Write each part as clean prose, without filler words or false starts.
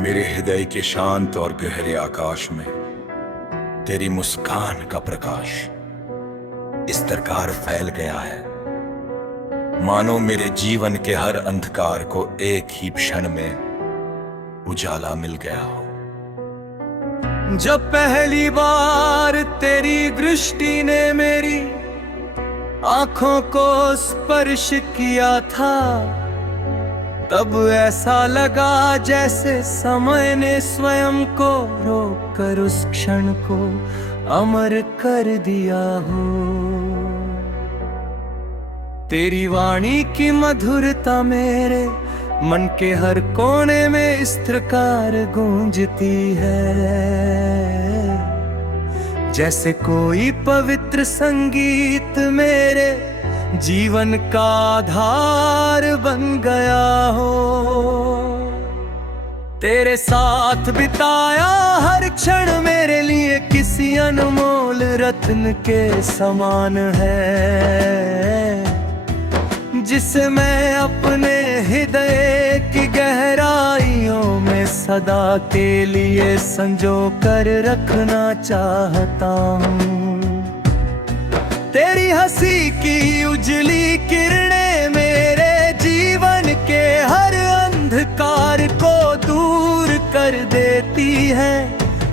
मेरे हृदय के शांत और गहरे आकाश में तेरी मुस्कान का प्रकाश इस प्रकार फैल गया है, मानो मेरे जीवन के हर अंधकार को एक ही क्षण में उजाला मिल गया हो। जब पहली बार तेरी दृष्टि ने मेरी आंखों को स्पर्श किया था, तब ऐसा लगा जैसे समय ने स्वयं को रोककर उस क्षण को अमर कर दिया हो। तेरी वाणी की मधुरता मेरे मन के हर कोने में इस प्रकार गूंजती है, जैसे कोई पवित्र संगीत मेरे जीवन का आधार बन गया हो। तेरे साथ बिताया हर क्षण मेरे लिए किसी अनमोल रत्न के समान है, जिसे मैं अपने हृदय की गहराइयों में सदा के लिए संजो कर रखना चाहता हूँ। तेरी हंसी की उजली किरणें मेरे जीवन के हर अंधकार को दूर कर देती है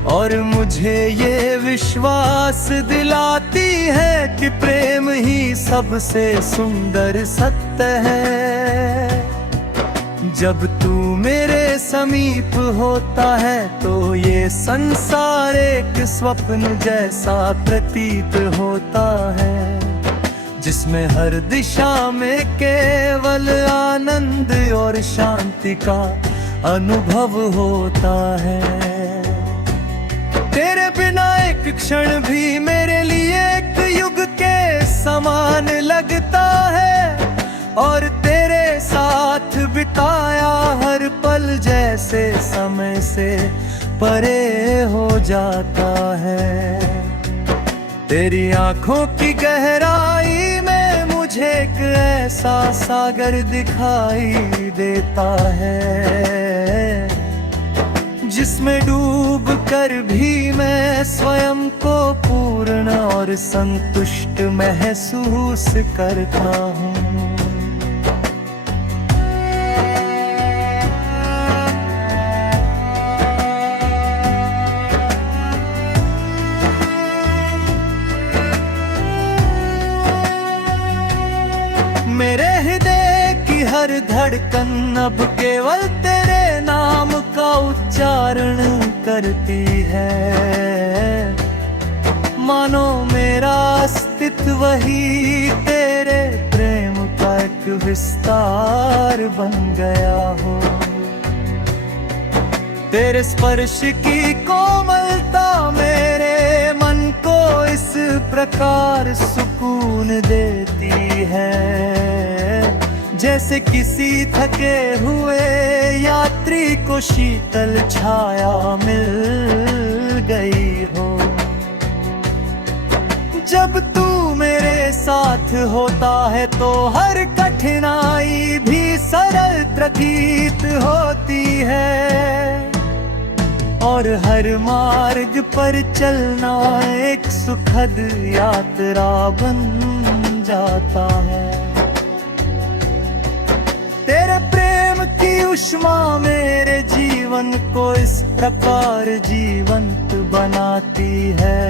और मुझे ये विश्वास दिलाती है कि प्रेम ही सबसे सुंदर सत्य है। जब तू मेरे समीप होता है तो ये संसार एक स्वप्न जैसा प्रतीत होता है, जिसमें हर दिशा में केवल आनंद और शांति का अनुभव होता है। तेरे बिना एक क्षण भी मेरे लिए एक युग के समान लगता है और तेरे साथ बिताया हर पल जैसे समय से परे हो जाता है। तेरी आंखों की गहराई में मुझे एक ऐसा सागर दिखाई देता है, जिसमें डूब कर भी मैं स्वयं को पूर्ण और संतुष्ट महसूस करता हूँ। मेरे हृदय की हर धड़कन अब केवल तेरे नाम का उच्चारण करती है, मानो मेरा अस्तित्व ही तेरे प्रेम का एक विस्तार बन गया हो। तेरे स्पर्श की कोमलता मेरे मन को इस प्रकार सुकून देती है, जैसे किसी थके हुए यात्री को शीतल छाया मिल गई हो। जब तू मेरे साथ होता है तो हर कठिनाई भी सरल प्रतीत होती है और हर मार्ग पर चलना एक सुखद यात्रा बन जाता है। तेरे प्रेम की उष्मा मेरे जीवन को इस प्रकार जीवंत बनाती है,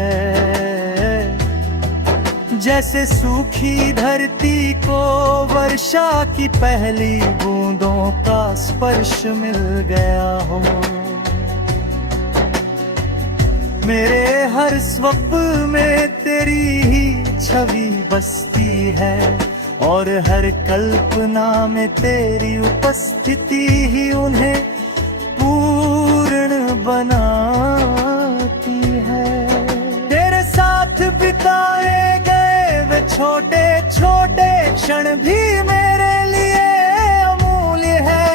जैसे सूखी धरती को वर्षा की पहली बूंदों का स्पर्श मिल गया हो। मेरे हर स्वप्न में तेरी ही छवि बसती है और हर कल्पना में तेरी उपस्थिति ही उन्हें पूर्ण बनाती है। तेरे साथ बिताए गए वे छोटे छोटे क्षण भी मेरे लिए अमूल्य है,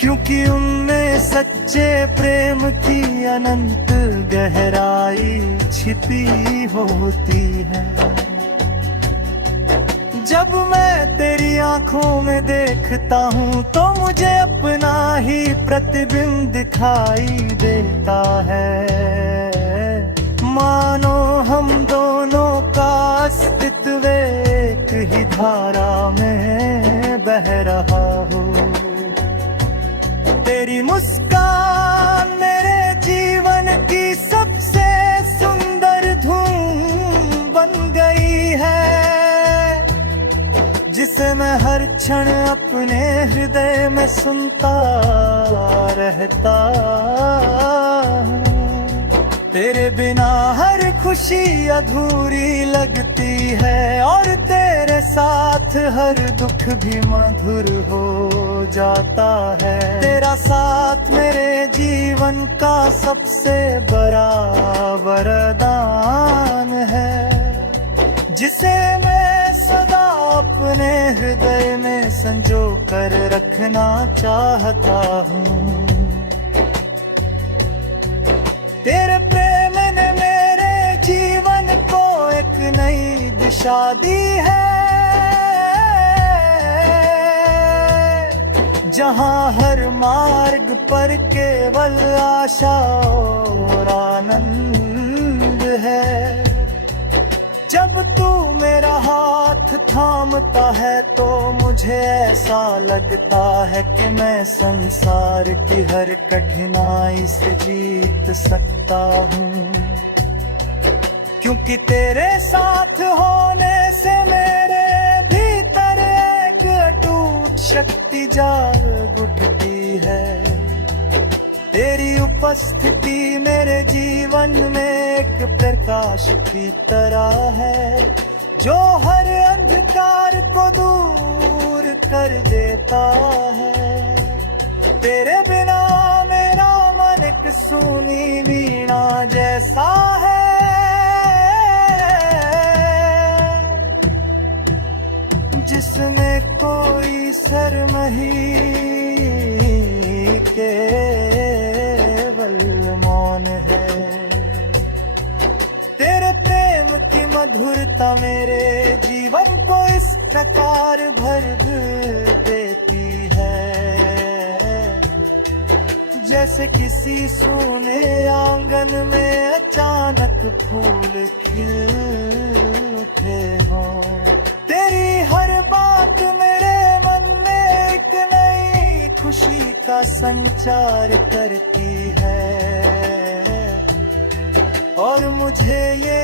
क्योंकि उनमें सच्चे प्रेम की अनंत गहराई छिपी होती है। जब मैं तेरी आंखों में देखता हूँ तो मुझे अपना ही प्रतिबिंब दिखाई देता है। मानो हम दोनों का अस्तित्व एक ही धारा में बह रहा हो। तेरी मुस्कान मेरे जीवन की सबसे सुंदर धुन बन गई है, जिसे मैं हर क्षण अपने हृदय में सुनता रहता हूँ। तेरे बिना हर खुशी अधूरी लगती है और तेरे साथ हर दुख भी मधुर हो जाता है। तेरा साथ मेरे जीवन का सबसे बड़ा वरदान है, जिसे मैं सदा अपने हृदय में संजो कर रखना चाहता हूँ। तेरे प्रेम ने मेरे जीवन को एक नई दिशा दी है, जहाँ हर मार्ग पर केवल आशा और आनंद है। जब तू मेरा हाथ थामता है तो मुझे ऐसा लगता है कि मैं संसार की हर कठिनाई से जीत सकता हूँ, क्योंकि तेरे साथ होने से मेरे भीतर एक अटूट शक्ति जाग उठती है। तेरी उपस्थिति मेरे जीवन में एक प्रकाश की तरह है, जो हर अंधकार को दूर कर देता है। तेरे बिना मेरा मन एक सूनी वीणा जैसा है, जिसमें कोई सरमही केवल मौन है। तेरे प्रेम की मधुरता मेरे जीवन को इस प्रकार भर देती है, जैसे किसी सूने आंगन में अचानक फूल खिल उठे हों। तेरी हर बात मेरे मन में एक नई खुशी का संचार करती है और मुझे ये